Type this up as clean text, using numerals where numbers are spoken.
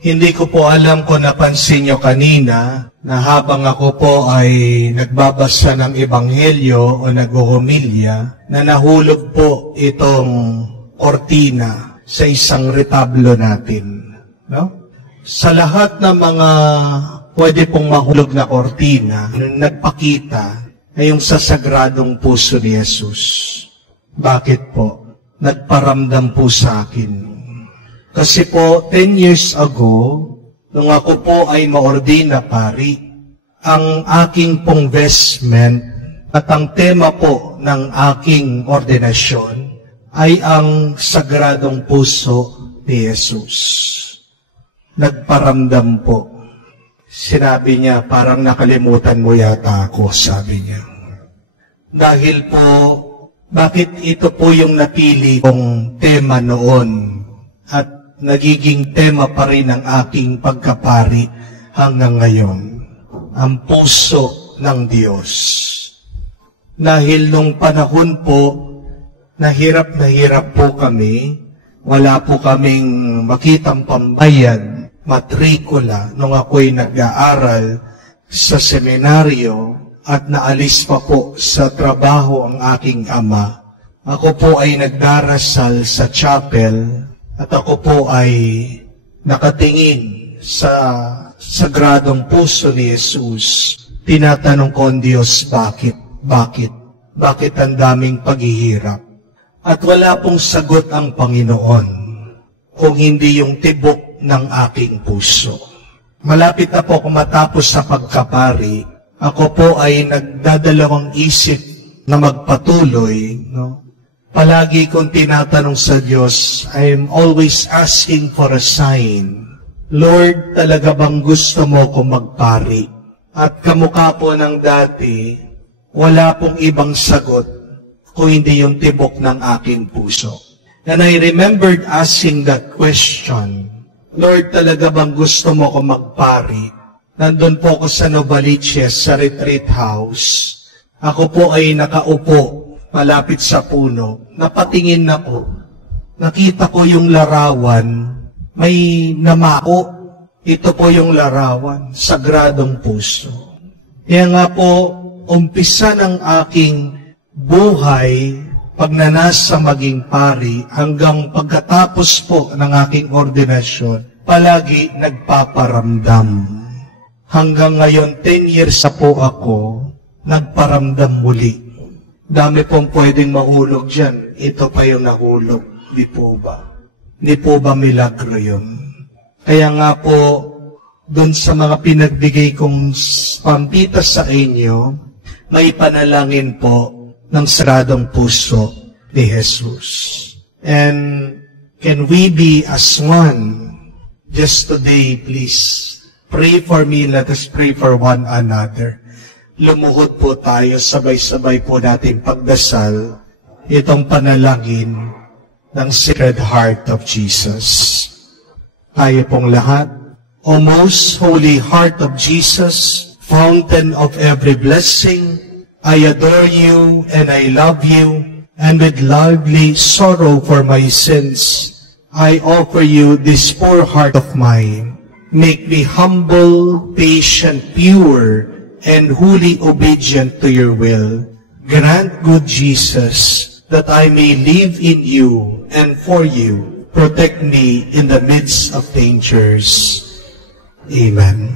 Hindi ko po alam kung napansin nyo kanina na habang ako po ay nagbabasa ng Ebanghelyo o nag-uhumilya, na nahulog po itong kortina sa isang retablo natin. No? Sa lahat ng mga pwede pong mahulog na kortina, nagpakita ay yung sa sagradong puso ni Jesus. Bakit po? Nagparamdam po sa akin. Kasi po, 10 years ago, nung ako po ay maordin na pari, ang aking pong vestment at ang tema po ng aking ordinasyon ay ang sagradong puso ni Jesus. Nagparamdam po. Sinabi niya, parang nakalimutan mo yata ako, sabi niya. Dahil po, bakit ito po yung napili kong tema noon at nagiging tema pa rin ng aking pagkapari hanggang ngayon, ang puso ng Diyos. Dahil nung panahon po, na hirap po kami, wala po kaming makitang pambayad, matrikula, nung ako'y nag-aaral sa seminaryo at naalis pa po sa trabaho ang aking ama. Ako po ay nagdarasal sa chapel at ako po ay nakatingin sa sagradong puso ni Jesus. Tinatanong ko ang Diyos, bakit? Bakit? Bakit ang daming paghihirap? At wala pong sagot ang Panginoon kung hindi yung tibok ng aking puso. Malapit na po kung matapos sa pagkapari, ako po ay nagdadalawang isip na magpatuloy, no? Palagi kong tinatanong sa Diyos, I am always asking for a sign. Lord, talaga bang gusto mo kong magpari? At kamukha po ng dati, wala pong ibang sagot kung hindi yung tibok ng aking puso. And I remembered asking that question, Lord, talaga bang gusto mo kong magpari? Nandun po ako sa Novaliches, sa retreat house. Ako po ay nakaupo, malapit sa puno. Napatingin na po. Nakita ko yung larawan. May namako. Ito po yung larawan, sagradong puso. Kaya nga po, umpisa ng aking buhay, pagnanasa maging pari, hanggang pagkatapos po ng aking ordinasyon, palagi nagpaparamdam. Hanggang ngayon, 10 years na po ako, nagparamdam muli. Dami pong pwedeng mahulog dyan. Ito pa yung nahulog. Di po ba? Di po ba milagro yun? Kaya nga po, doon sa mga pinagbigay kong pampita sa inyo, may panalangin po ng saradong puso ni Jesus. And can we be as one? Just today, please. Pray for me, let us pray for one another. Lumuhod po tayo, sabay-sabay po natin pagdasal itong panalangin ng Sacred Heart of Jesus. Tayo pong lahat. O most holy heart of Jesus, fountain of every blessing, I adore you and I love you, and with lively sorrow for my sins, I offer you this poor heart of mine. Make me humble, patient, pure, and wholly obedient to your will. Grant, good Jesus, that I may live in you and for you. Protect me in the midst of dangers. Amen.